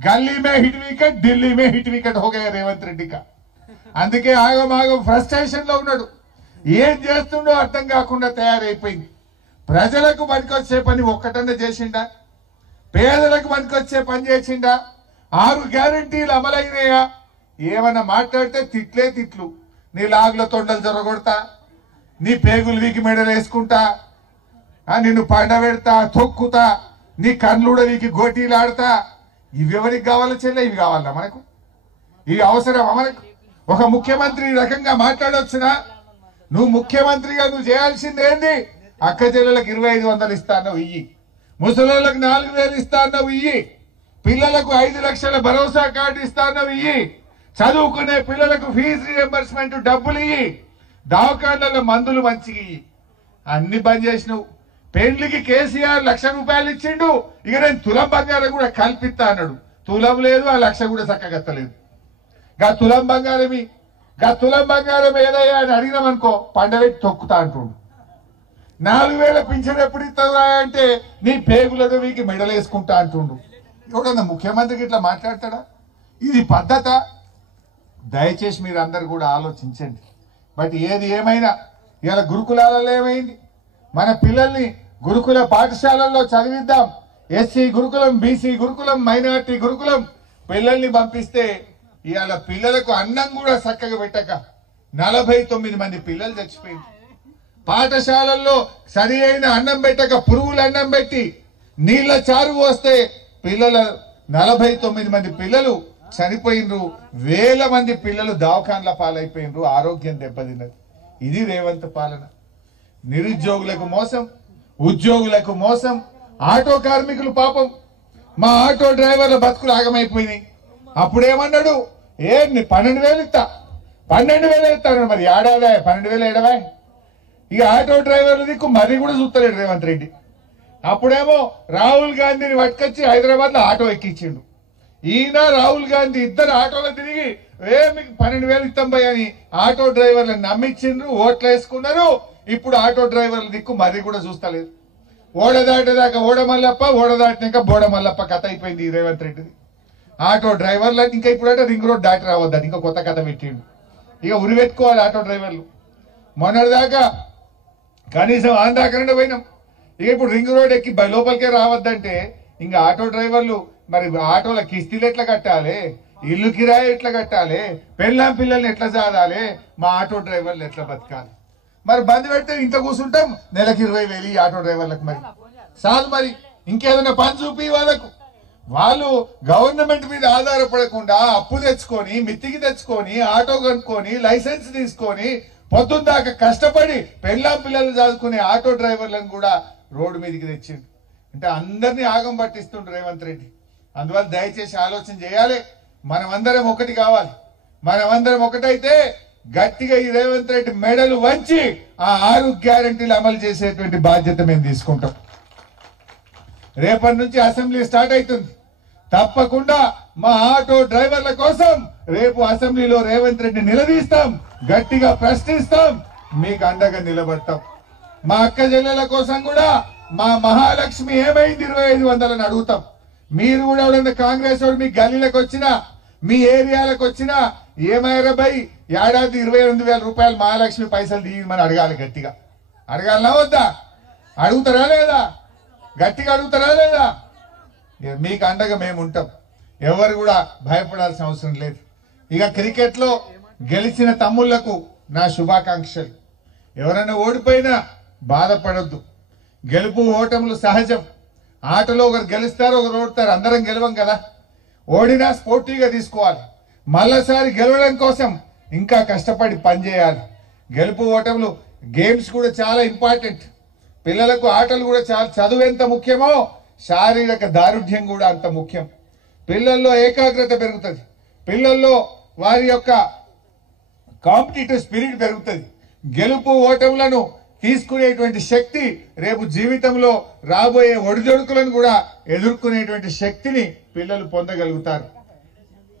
गली में hit wicket Delhi में हिट विकेट हो गया రేవంత్ రెడ్డి का అందుకే ఆగమాగం ఫ్రస్ట్రేషన్ లో ఉన్నాడు ఏం చేస్తుండో అర్థం కాకుండా తయారైపోయింది ప్రజలకు పనికొచ్చే పని ఒక్కటన్నా చేసిండా పేదలకు పనికొచ్చే పని చేసిండా 6 గ్యారెంటీలు అమలైనయా ఏమన్నా మాట్లాడితే తిట్లే తిట్లు నీ లాగుల తొండలు జరగొడతా నీ పేగులు వీకి మెడలు వేసుకుంటా నిన్ను పండబెడతా తొక్కుతా నీ కన్నుడ వీకి గోటీలాడతా ఇవి ఎవరికి కావాలో చెల్లె ఇవి కావాలా మనకు ఇవి అవసరమా మనకు ఒక ముఖ్యమంత్రి ఈ రకంగా మాట్లాడొచ్చునా నువ్వు ముఖ్యమంత్రిగా నువ్వు చేయాల్సింది ఏంది అక్క చెల్లెలకు 2500 ఇస్తానో ఇయ్యి ముసలోళ్ళకు 4000 ఇస్తానో ఇయ్యి పిల్లలకు 5 లక్షల భరోసా కార్డు ఇస్తానో ఇయ్యి చదువుకునే పిల్లలకు ఫీజు రీయింబర్స్మెంట్ డబ్బులు ఇయ్యి దవాఖానాల మందులు మంచిగా ఇయ్యి అన్ని బంద్ చేసినావు పెండ్లికి కేసీఆర్ 1,00,000 రూపాయలు ఇచ్చిండు ఇక నేను తులం బంగారం కూడా కల్పిస్తా అన్నాడు తులం లేదు ఆ 1,00,000 కూడా చక్కగత్తలేదు తులం బంగారం ఏదయ్యా అని అడిగినామనుకో పండబెట్టి తొక్కుతా అంటుండు 4,000 పింఛన్ ఎప్పుడు ఇస్తావా అంటే నీ పేగులను వీకి మెడలేసుకుంటా అంటుండు ఎవడన్నా ముఖ్యమంత్రికి ఇట్లా మాట్లాడతాడా ఇది పద్ధత దయచేసి మీరు అందరు కూడా ఆలోచించండి బట్ ఏది ఏమైనా ఇలా గురుకులాలలో ఏమైంది మన పిల్లల్ని గురుకుల పాఠశాలల్లో చదివిద్దాం ఎస్సీ గురుకులం బీసీ గురుకులం మైనారిటీ గురుకులం పిల్లల్ని పంపిస్తే ఇవాళ పిల్లలకు అన్నం కూడా చక్కగా పెట్టక 49 మంది పిల్లలు చచ్చిపోయింది పాఠశాలల్లో సరి అయిన అన్నం పెట్టక పురుగులు అన్నం పెట్టి నీళ్ల చారు పోస్తే పిల్లల 49 మంది పిల్లలు చనిపోయినరు వేల మంది పిల్లలు దవాఖాన్ల పాలైపోయినరు ఆరోగ్యం దెబ్బతిన్నది ఇది రేవంత్ పాలన నిరుద్యోగులకు మోసం ఉద్యోగులకు మోసం ఆటో కార్మికులు పాపం మా ఆటో డ్రైవర్ల బతుకులు ఆగమైపోయినాయి అప్పుడేమన్నాడు 12,000 ఇస్తా 12,000 ఇస్తాను మరి ఏడాదా 12,000 ఏడవా ఇక ఆటో డ్రైవర్ల దిక్కు మరి కూడా చూస్తలేడు రేవంత్ రెడ్డి అప్పుడేమో రాహుల్ గాంధీని పట్టుకొచ్చి హైదరాబాద్ లో ఆటో ఎక్కించిండు ఈయన రాహుల్ గాంధీ ఇద్దరు ఆటోలో తిరిగి మీకు 12,000 ఇస్తాం భయ్ అని ఆటో డ్రైవర్లను నమ్మించిండ్రు ఓట్లు వేసుకున్నారు ఇప్పుడు ఆటో డ్రైవర్ల దిక్కు మరి కూడా చూస్తలేదు ఓడ దాటేదాకా ఓడమల్లప్ప ఓడ దాటినాక బోడమల్లప్ప కథ అయిపోయింది ఈ రేవంత్ రెడ్డిది ఆటో డ్రైవర్లు ఇంకా ఇప్పుడంటే రింగ్ రోడ్ దాటి రావద్దని ఇంకా కొత్త కథ పెట్టిండు ఇక ఉరిపెట్టుకోవాలి ఆటో డ్రైవర్లు మొన్నటిదాకా కనీసం ఆంధ్రాకరణ పోయినాం ఇక ఇప్పుడు రింగ్ రోడ్ ఎక్కి లోపలికే రావద్దంటే ఇంకా ఆటో డ్రైవర్లు మరి ఆటోల కిస్తీలు ఎట్లా కట్టాలి ఇల్లు కిరాయి ఎట్లా కట్టాలి పెళ్ళాం పిల్లల్ని ఎట్లా చదాలి మా ఆటో డ్రైవర్లు ఎట్లా బతకాలి మరి బంద్ పెడితే ఇంత కూర్చుంటాం నెలకు 20,000 ఈ ఆటో డ్రైవర్లకు మరి చాలు మరి ఇంకేదైనా పని చూపి వాళ్ళకు వాళ్ళు గవర్నమెంట్ మీద ఆధారపడకుండా అప్పు తెచ్చుకొని మిత్తికి తెచ్చుకొని ఆటో కొనుక్కొని లైసెన్స్ తీసుకొని పొద్దున్న దాకా కష్టపడి పెళ్ళాం పిల్లలు చదువుకునే ఆటో డ్రైవర్లను కూడా రోడ్డు మీదకి తెచ్చిండు అంటే అందరినీ ఆగం పట్టిస్తుండ్రు రేవంత్ రెడ్డి అందువల్ల దయచేసి ఆలోచన చేయాలి మనమందరం ఒకటి కావాలి మనమందరం ఒకటైతే గట్టిగా ఈ రేవంత్ రెడ్డి మెడలు వంచి ఆ 6 గ్యారెంటీలు అమలు చేసేటువంటి బాధ్యత మేము తీసుకుంటాం రేపటి నుంచి అసెంబ్లీ స్టార్ట్ అవుతుంది తప్పకుండా మా ఆటో డ్రైవర్ల కోసం రేపు అసెంబ్లీలో రేవంత్ రెడ్డి నిలదీస్తాం గట్టిగా ప్రశ్నిస్తాం మీకు అండగా నిలబడతాం మా అక్క చెల్లెల కోసం కూడా మా మహాలక్ష్మి ఏమైంది 2,500 అని అడుగుతాం మీరు కూడా ఎవరైనా కాంగ్రెస్ వాడు మీ గల్లీలకు వచ్చినా మీ ఏరియాలకు వచ్చినా ఏమైనా బై ఏడాది 28,000 రూపాయలు మహాలక్ష్మి పైసలు తీయమని అడగాలి గట్టిగా అడగాలనా వద్దా అడుగుతారా లేదా గట్టిగా అడుగుతారా లేదా మీకు అండగా మేము ఉంటాం ఎవరు కూడా భయపడాల్సిన అవసరం లేదు ఇక క్రికెట్ లో గెలిచిన తమ్ముళ్లకు నా శుభాకాంక్షలు ఎవరైనా ఓడిపోయినా బాధపడొద్దు గెలుపు ఓటములు సహజం ఆటలో ఒకరు గెలుస్తారు ఒకరు ఓడతారు అందరం గెలవం కదా ఓడినా స్పోర్టివ్గా తీసుకోవాలి మళ్ళీసారి గెలవడం కోసం ఇంకా కష్టపడి పనిచేయాలి గెలుపు ఓటములు గేమ్స్ కూడా చాలా ఇంపార్టెంట్ పిల్లలకు ఆటలు కూడా చాలా చదువు ఎంత ముఖ్యమో శారీరక దారుఢ్యం కూడా అంత ముఖ్యం పిల్లల్లో ఏకాగ్రత పెరుగుతుంది పిల్లల్లో వారి యొక్క కాంపిటీటివ్ స్పిరిట్ పెరుగుతుంది గెలుపు ఓటములను తీసుకునేటువంటి శక్తి రేపు జీవితంలో రాబోయే ఒడిదొడుకులను కూడా ఎదుర్కొనేటువంటి శక్తిని పిల్లలు పొందగలుగుతారు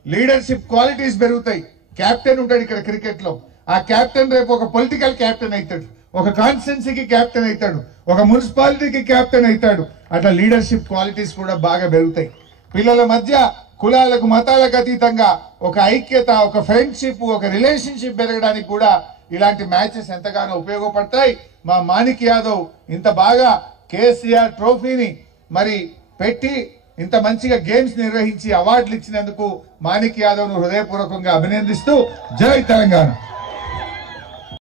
లీడర్షిప్ క్వాలిటీస్ పెరుగుతాయి కెప్టెన్ ఉంటాడు ఇక్కడ క్రికెట్ లో ఆ కెప్టెన్ రేపు ఒక పొలిటికల్ కెప్టెన్ అవుతాడు ఒక కాన్స్టిట్యున్సీకి కెప్టెన్ అవుతాడు ఒక మున్సిపాలిటీకి కెప్టెన్ అవుతాడు అట్లా లీడర్షిప్ క్వాలిటీస్ కూడా బాగా పెరుగుతాయి పిల్లల మధ్య కులాలకు మతాలకు అతీతంగా ఒక ఐక్యత, ఒక ఫ్రెండ్షిప్, ఒక రిలేషన్షిప్ పెరగడానికి కూడా ఇలాంటి మ్యాచెస్ ఎంతగానో ఉపయోగపడతాయి. మా మాణిక్ యాదవ్ ఇంత బాగా కేసీఆర్ ట్రోఫీని మరి పెట్టి ఇంత మంచిగా గేమ్స్ నిర్వహించి అవార్డులు ఇచ్చినందుకు మాణిక్ యాదవ్ ను హృదయపూర్వకంగా అభినందిస్తూ జై తెలంగాణ.